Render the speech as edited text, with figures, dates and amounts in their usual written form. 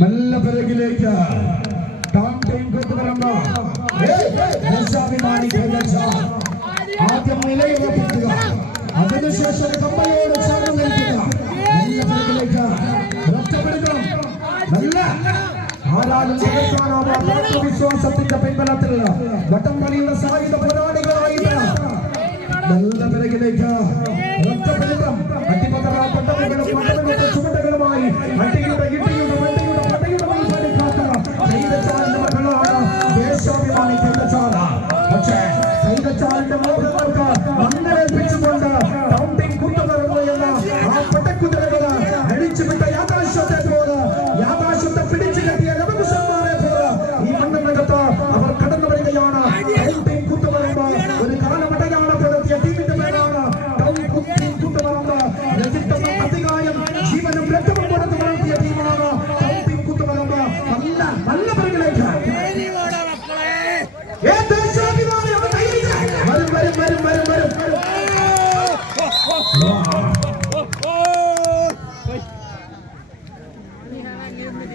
നല്ല പിറകിലേക്ക് ആദ്യം നിലയുറപ്പിക്കുക, അതിനുശേഷം കമ്പയോട് ചേർന്ന് നിൽക്കുക. നല്ല പിറകിലേക്ക് രക്ഷപ്പെടുത്തണം. നല്ല ആരാലും തകർക്കാനാവാത്ത ആത്മവിശ്വാസത്തിന്റെ പിൻബലത്തിൽ വട്ടംവലിയുടെ സായുധ പോരാളികളായിട്ട് നല്ല പിറകിലേക്ക് രക്ഷപ്പെടുത്തണം. അടിപതറാപ്പെട്ടവകളും പട്ടണങ്ങളുടെ ചുമട്ടുകളുമായി അടിയുടെ ഇടിയുടെ വണ്ടിയുടെ പടയുടെ മേൽപ്പാടിക്കാത്ത കൈതച്ചാലിന്റെ മക്കളാണ് ദേശാഭിമാനി കൈതച്ചാല. പക്ഷേ കൈതച്ചാലിന്റെ മോഹ